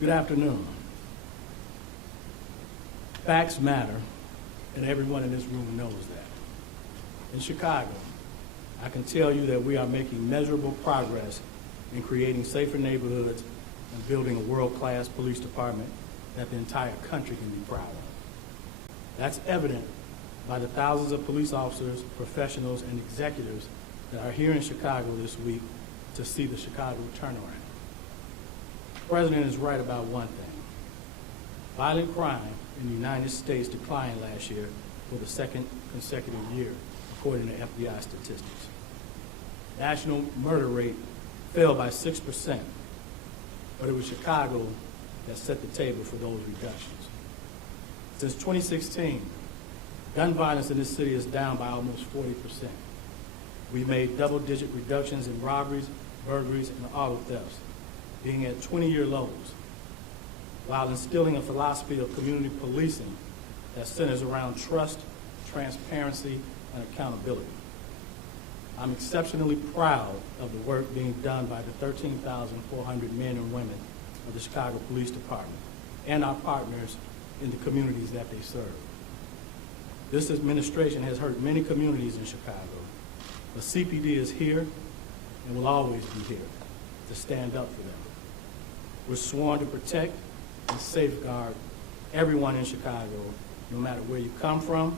Good afternoon. Facts matter, and everyone in this room knows that. In Chicago, I can tell you that we are making measurable progress in creating safer neighborhoods and building a world-class police department that the entire country can be proud of. That's evident by the thousands of police officers, professionals, and executives that are here in Chicago this week to see the Chicago turnaround. The President is right about one thing. Violent crime in the United States declined last year for the second consecutive year, according to FBI statistics. National murder rate fell by 6%, but it was Chicago that set the table for those reductions. Since 2016, gun violence in this city is down by almost 40%. We've made double-digit reductions in robberies, burglaries, and auto thefts, being at 20-year lows, while instilling a philosophy of community policing that centers around trust, transparency, and accountability. I'm exceptionally proud of the work being done by the 13,400 men and women of the Chicago Police Department and our partners in the communities that they serve. This administration has hurt many communities in Chicago, but CPD is here and will always be here to stand up for them. We're sworn to protect and safeguard everyone in Chicago, no matter where you come from,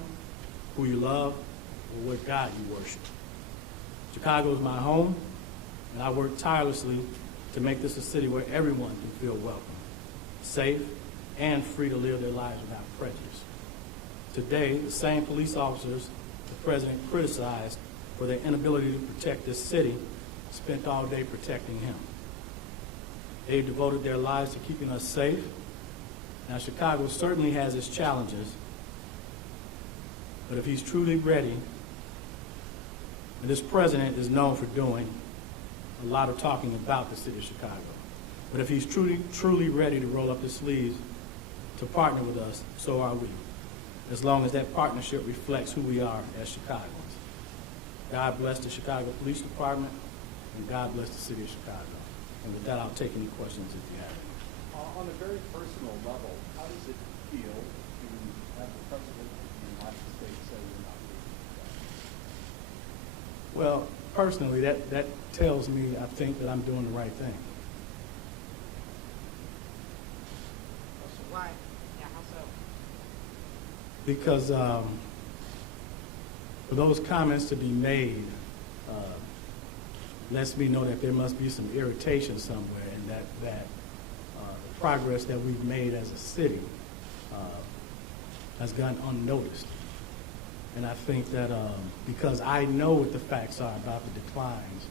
who you love, or what God you worship. Chicago is my home, and I work tirelessly to make this a city where everyone can feel welcome, safe, and free to live their lives without prejudice. Today, the same police officers the President criticized for their inability to protect this city spent all day protecting him. They've devoted their lives to keeping us safe. Now, Chicago certainly has its challenges, but if he's truly ready, and this president is known for doing a lot of talking about the city of Chicago, but if he's truly ready to roll up his sleeves to partner with us, so are we, as long as that partnership reflects who we are as Chicagoans. God bless the Chicago Police Department, and God bless the city of Chicago. And with that, I'll take any questions if you have any. On a very personal level, how does it feel to have the President of the United States say you're not leaving? Well, personally, that tells me, I think, that I'm doing the right thing. Why? Yeah, how so? Because for those comments to be made, lets me know that there must be some irritation somewhere, and that the progress that we've made as a city has gone unnoticed. And I think that because I know what the facts are about the declines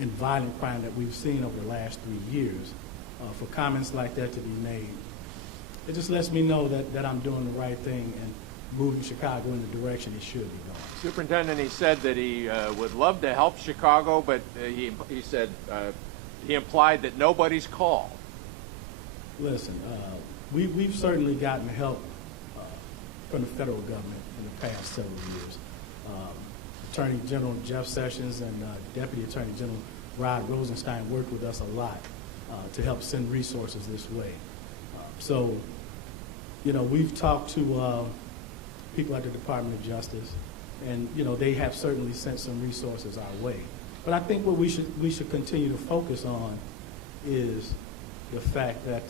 in violent crime that we've seen over the last 3 years, for comments like that to be made, it just lets me know that I'm doing the right thing and moving Chicago in the direction it should be going. Superintendent, he said that he would love to help Chicago, but he said he implied that nobody's called. Listen, we've certainly gotten help from the federal government in the past several years. Attorney General Jeff Sessions and Deputy Attorney General Rod Rosenstein worked with us a lot to help send resources this way. So, you know, we've talked to people at the Department of Justice, and you know, they have certainly sent some resources our way. But I think what we should continue to focus on is the fact that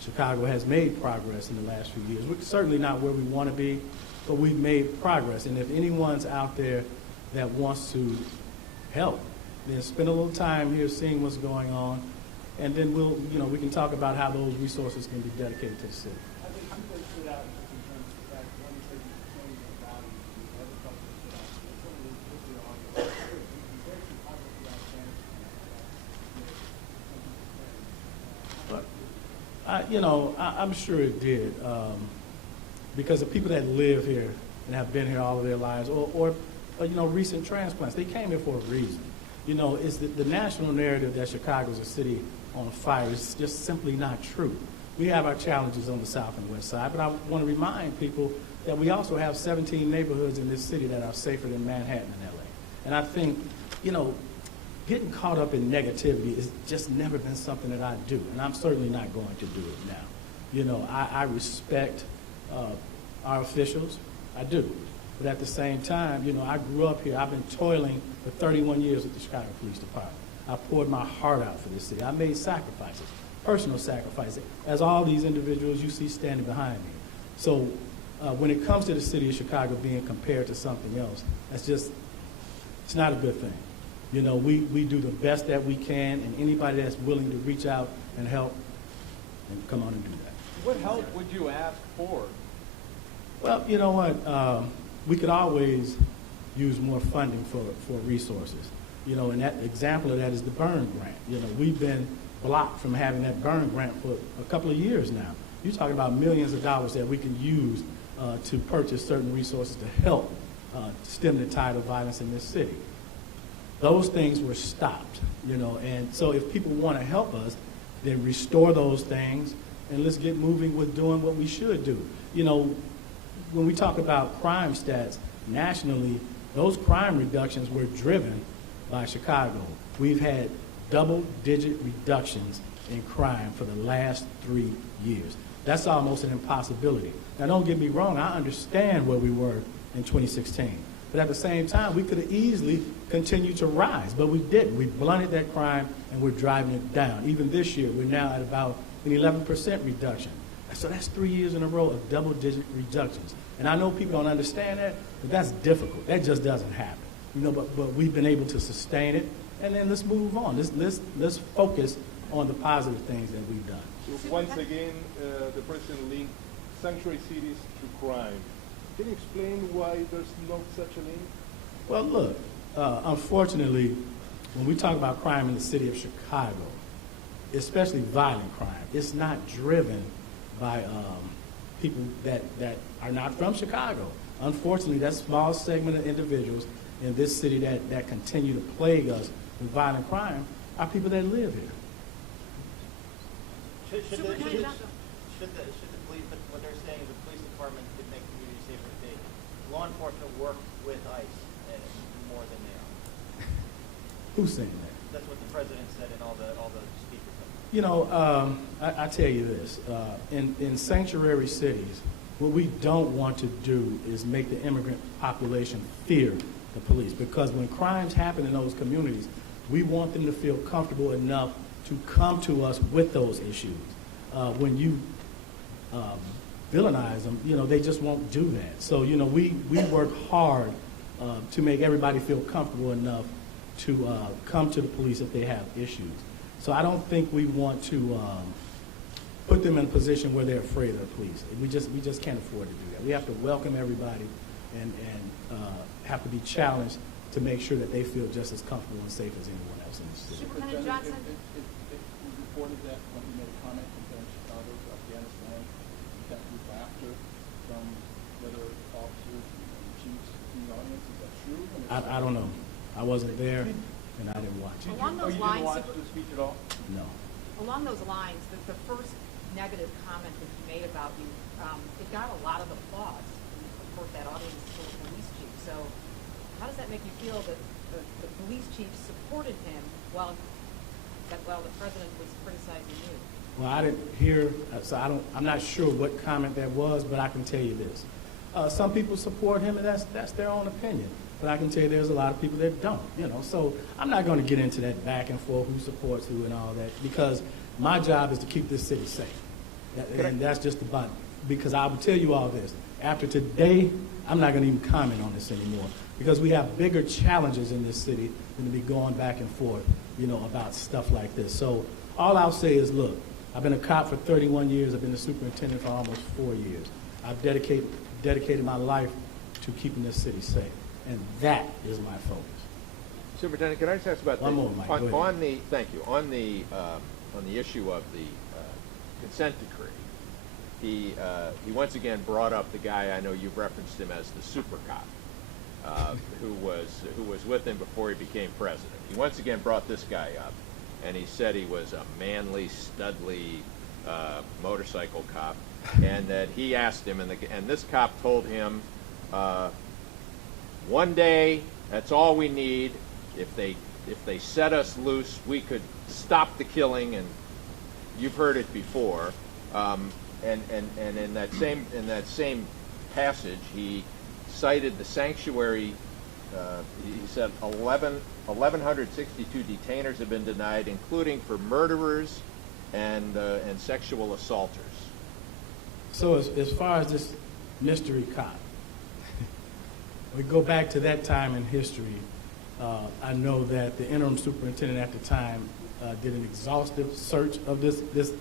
Chicago has made progress in the last few years. We're certainly not where we want to be, but we've made progress. And if anyone's out there that wants to help, then spend a little time here seeing what's going on, and then we can talk about how those resources can be dedicated to the city. I think two things stood out in terms of that. One is that you changed the values. The other I'm sure it did, because the people that live here and have been here all of their lives, or recent transplants, they came here for a reason. It's the national narrative that Chicago's a city on fire is just simply not true. We have our challenges on the south and west side, but I want to remind people that we also have 17 neighborhoods in this city that are safer than Manhattan and LA. And I think, getting caught up in negativity has just never been something that I do, and I'm certainly not going to do it now. I respect our officials, I do. But at the same time, I grew up here. I've been toiling for 31 years with the Chicago Police Department. I poured my heart out for this city. I made sacrifices, personal sacrifices, as all these individuals you see standing behind me. So when it comes to the city of Chicago being compared to something else, it's not a good thing. We do the best that we can, and anybody that's willing to reach out and help, and come on and do that. What help would you ask for? Well, you know what? We could always use more funding for resources. And that example of that is the burn grant. We've been blocked from having that burn grant for a couple of years now. You're talking about millions of dollars that we can use to purchase certain resources to help stem the tide of violence in this city. Those things were stopped, and so if people want to help us, then restore those things, and let's get moving with doing what we should do. When we talk about crime stats nationally, those crime reductions were driven by Chicago. We've had double-digit reductions in crime for the last 3 years. That's almost an impossibility. Now, don't get me wrong, I understand where we were in 2016. But at the same time, we could have easily continued to rise, but we didn't. We blunted that crime, and we're driving it down. Even this year, we're now at about an 11% reduction. So that's 3 years in a row of double-digit reductions. And I know people don't understand that, but that's difficult. That just doesn't happen. But we've been able to sustain it, and then let's move on. Let's focus on the positive things that we've done. So once again, the president linked sanctuary cities to crime. Can you explain why there's not such a link? Well, look, unfortunately, when we talk about crime in the city of Chicago, especially violent crime, it's not driven by people that are not from Chicago. Unfortunately, that small segment of individuals in this city that continue to plague us with violent crime are people that live here. Should the police, what they're saying is the police department could make communities safer if they, law enforcement work with ICE more than they are? Who's saying that? That's what the president said and all the speakers. I tell you this, in sanctuary cities, what we don't want to do is make the immigrant population fear the police, because when crimes happen in those communities, we want them to feel comfortable enough to come to us with those issues. When you villainize them, they just won't do that. So, we work hard to make everybody feel comfortable enough to come to the police if they have issues. So I don't think we want to put them in a position where they're afraid of the police. We just can't afford to do that. We have to welcome everybody and have to be challenged to make sure that they feel just as comfortable and safe as anyone else in the city. Superintendent Johnson? It was reported that when he made a comment comparing Chicago to Afghanistan, he got through laughter from the other officers and chiefs in the audience. Is that true? I don't know. I wasn't there, and I didn't watch it. Along those you lines, didn't watch the speech at all? No. Along those lines, the first negative comment that he made about you, it got a lot of applause. And of course, that audience is full of police chiefs. So how does that make you feel that the police chief supported him while the president was criticizing you? Well, I didn't hear, so I'm not sure what comment that was, but I can tell you this. Some people support him, and that's their own opinion. But I can tell you there's a lot of people that don't, So I'm not going to get into that back and forth, who supports who and all that, because my job is to keep this city safe. And that's just about it. Because I will tell you all this. After today, I'm not going to even comment on this anymore, because we have bigger challenges in this city than to be going back and forth, about stuff like this. So all I'll say is, look, I've been a cop for 31 years. I've been a superintendent for almost 4 years. I've dedicated my life to keeping this city safe. And that is my focus. Superintendent, can I just ask about One more, Mike. Go ahead. thank you, on the issue of the consent decree, he once again brought up the guy, I know you've referenced him as the super cop, who was with him before he became president. He once again brought this guy up, and he said he was a manly, studly motorcycle cop, and that he asked him, and this cop told him, one day, that's all we need. If they set us loose, we could stop the killing. And you've heard it before. And in that same passage, he cited the sanctuary. He said 1,162 detainers have been denied, including for murderers and sexual assaulters. So as far as this mystery cop, we go back to that time in history. I know that the interim superintendent at the time did an exhaustive search of this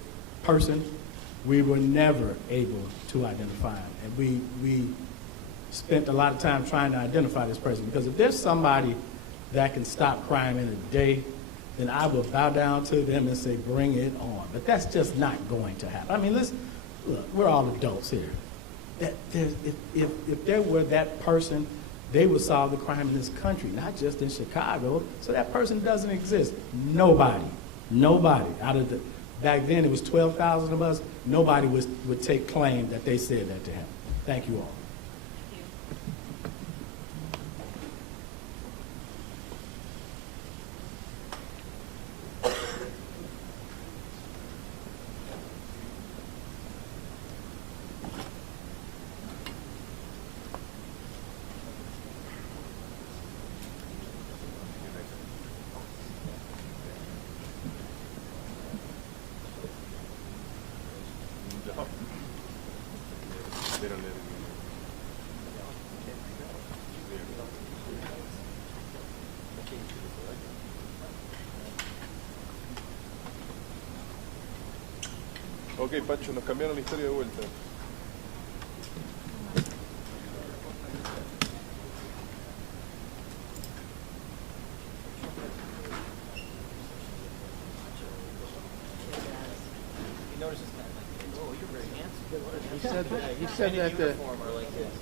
person. We were never able to identify him, and we spent a lot of time trying to identify this person, because if there's somebody that can stop crime in a day, then I will bow down to them and say, bring it on. But that's just not going to happen. I mean, look, we're all adults here. If there were that person, they would solve the crime in this country, not just in Chicago. So that person doesn't exist. Nobody out of the, back then it was 12,000 of us, nobody would take claim that they said that to him. Thank you all. Ok, Pancho, nos cambiaron la historia de vuelta.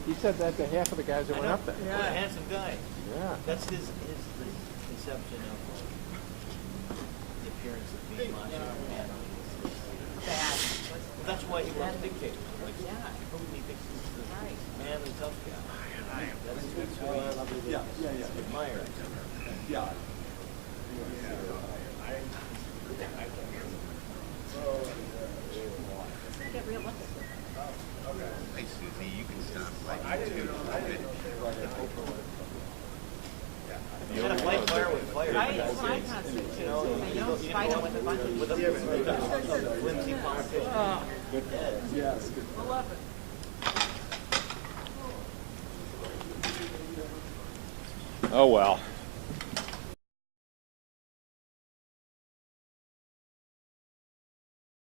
He said that to half of the guys that went up there. What a handsome guy. Yeah. That's his conception of the appearance of being macho and manly. Bad. Well, that's why he wants dictators. Like, he thinks he's the manly, tough guy. That's who he admires. Yeah. Get realistic. Hey, Susie, you can stop. You gotta fight fire with fire. Right, that's what I concept too. You don't fight them with a bunch of With a flimsy politician. Yes. I love it. Oh well.